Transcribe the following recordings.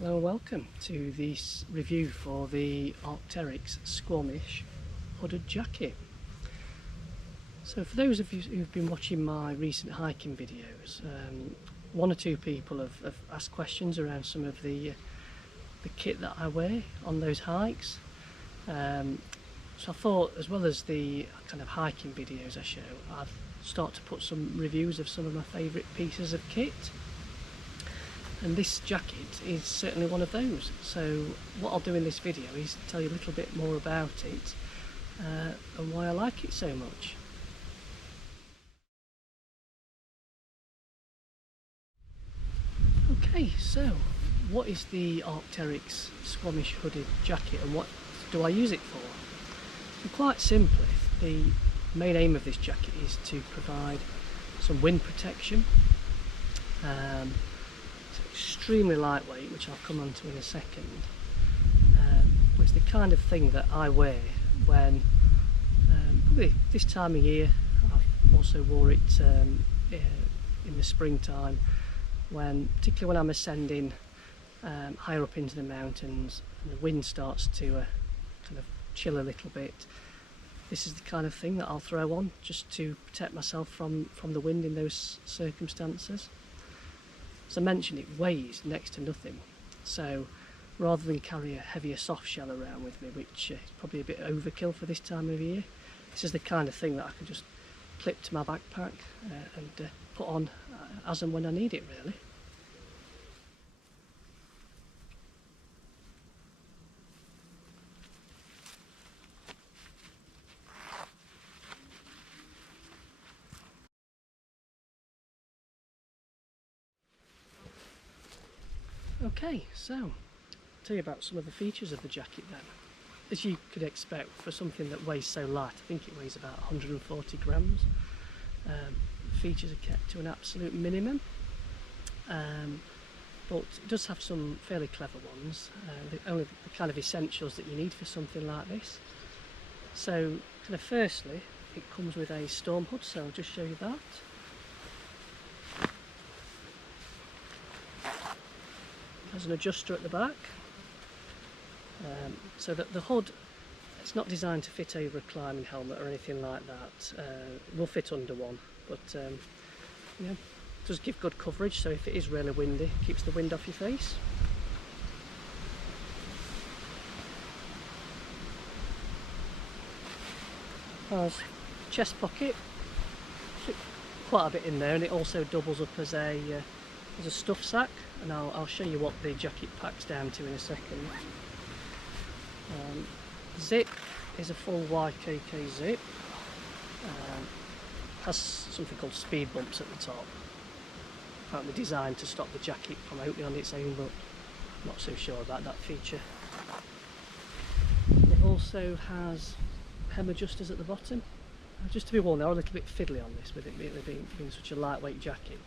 Hello and welcome to this review for the Arcteryx Squamish Hooded jacket. So for those of you who've been watching my recent hiking videos, one or two people have asked questions around some of the kit that I wear on those hikes. So I thought, as well as the kind of hiking videos I show, I'd start to put some reviews of some of my favourite pieces of kit. And this jacket is certainly one of those. So what I'll do in this video is tell you a little bit more about it and why I like it so much. Okay, so what is the Arcteryx Squamish Hooded jacket and what do I use it for? So quite simply, the main aim of this jacket is to provide some wind protection. Extremely lightweight, which I'll come on to in a second, but it's the kind of thing that I wear when probably this time of year. I've also wore it in the springtime, particularly when I'm ascending higher up into the mountains and the wind starts to kind of chill a little bit. This is the kind of thing that I'll throw on just to protect myself from the wind in those circumstances. As I mentioned, it weighs next to nothing, so rather than carry a heavier soft shell around with me, which is probably a bit overkill for this time of year, this is the kind of thing that I can just clip to my backpack and put on as and when I need it, really. Okay, so I'll tell you about some of the features of the jacket then. As you could expect for something that weighs so light, I think it weighs about 140 grams. Features are kept to an absolute minimum, but it does have some fairly clever ones, only the kind of essentials that you need for something like this. So kind of firstly, it comes with a storm hood, so I'll just show you that. There's an adjuster at the back, so that the hood, it's not designed to fit over a climbing helmet or anything like that. It will fit under one, but it does give good coverage, so if it is really windy, it keeps the wind off your face. Has chest pocket, quite a bit in there, and it also doubles up as a stuff sack, and I'll show you what the jacket packs down to in a second. Zip is a full YKK zip. Has something called speed bumps at the top, apparently designed to stop the jacket from opening on its own, but I'm not so sure about that feature. It also has hem adjusters at the bottom. Just to be warned, they are a little bit fiddly on this, with it being such a lightweight jacket.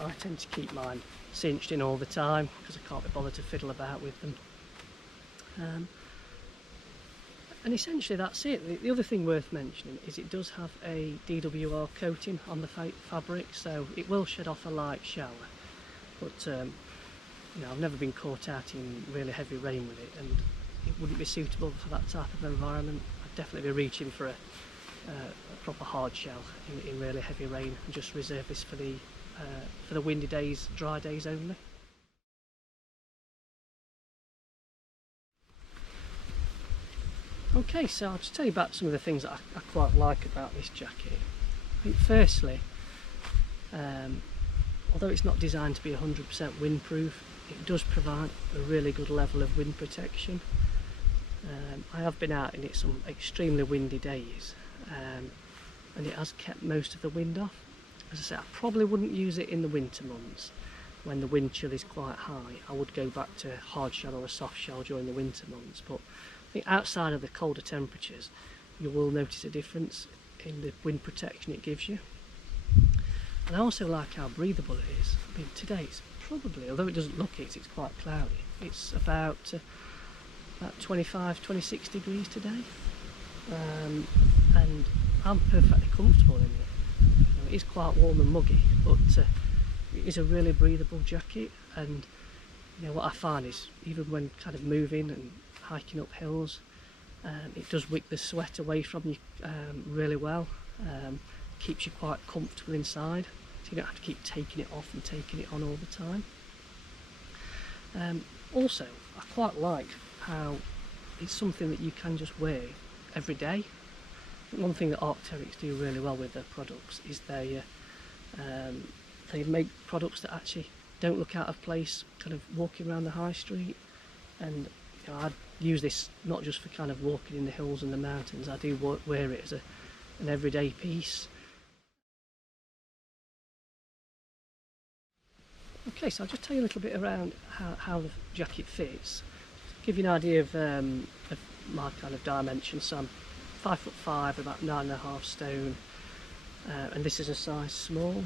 I tend to keep mine cinched in all the time because I can't be bothered to fiddle about with them. And essentially that's it. The other thing worth mentioning is it does have a DWR coating on the fabric, so it will shed off a light shower, but I've never been caught out in really heavy rain with it, and it wouldn't be suitable for that type of environment. I'd definitely be reaching for a proper hard shell in really heavy rain, and just reserve this for the windy days, dry days only. Okay, so I'll just tell you about some of the things that I quite like about this jacket. I think firstly, although it's not designed to be 100% windproof, it does provide a really good level of wind protection. I have been out in it some extremely windy days, and it has kept most of the wind off. As I say, I probably wouldn't use it in the winter months when the wind chill is quite high. I would go back to hard shell or a soft shell during the winter months, but I think outside of the colder temperatures you will notice a difference in the wind protection it gives you. And I also like how breathable it is. I mean, today it's probably, although it doesn't look it, it's quite cloudy. It's about 25-26 degrees today, and I'm perfectly comfortable in it. It is quite warm and muggy, but it is a really breathable jacket, and you know, what I find is even when kind of moving and hiking up hills, it does wick the sweat away from you really well. Keeps you quite comfortable inside, so you don't have to keep taking it off and taking it on all the time. Also, I quite like how it's something that you can just wear every day. One thing that Arcteryx do really well with their products is they make products that actually don't look out of place kind of walking around the high street. And you know, I use this not just for kind of walking in the hills and the mountains, I do wear it as an everyday piece. Okay, so I'll just tell you a little bit around how the jacket fits. Give you an idea of my kind of dimensions. So I'm 5'5", about 9.5 stone, and this is a size small.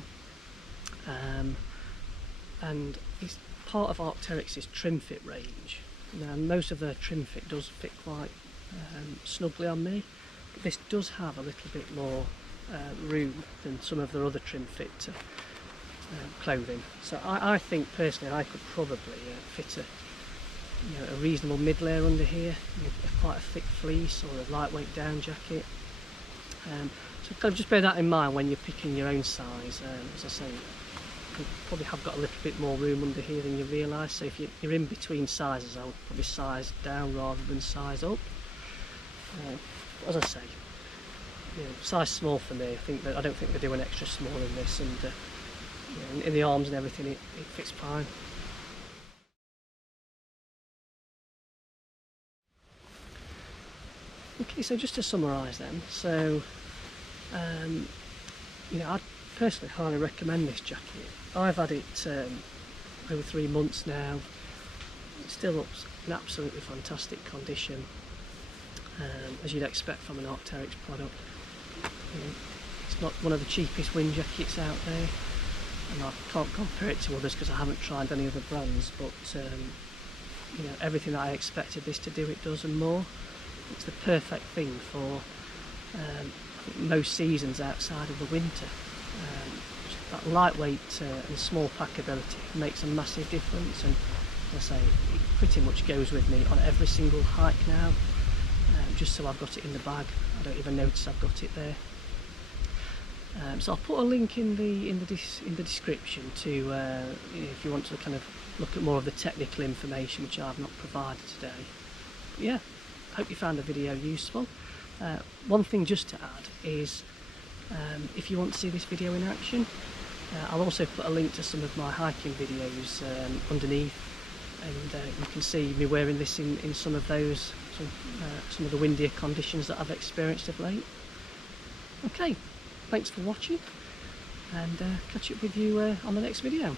And it's part of Arcteryx's trim fit range. Now, most of their trim fit does fit quite snugly on me, but this does have a little bit more room than some of their other trim fit clothing. So I think personally I could probably fit a reasonable mid layer under here, quite a thick fleece or a lightweight down jacket. So kind of just bear that in mind when you're picking your own size. As I say, you probably have got a little bit more room under here than you realise, so if you're in between sizes, I would probably size down rather than size up. As I say, size small for me. I don't think they do an extra small in this, and in the arms and everything it fits fine. Okay, so just to summarise then, so I'd personally highly recommend this jacket. I've had it over 3 months now. It still looks in absolutely fantastic condition, as you'd expect from an Arcteryx product. It's not one of the cheapest wind jackets out there, and I can't compare it to others because I haven't tried any other brands, but everything that I expected this to do, it does and more. It's the perfect thing for most seasons outside of the winter. That lightweight and small packability makes a massive difference, and as I say, it pretty much goes with me on every single hike now, just so I've got it in the bag. I don't even notice I've got it there. So I'll put a link in the description to if you want to kind of look at more of the technical information which I've not provided today. But yeah, hope you found the video useful. One thing just to add is if you want to see this video in action, I'll also put a link to some of my hiking videos underneath, and you can see me wearing this in some of those, some of the windier conditions that I've experienced of late. Okay, thanks for watching, and catch up with you on the next video.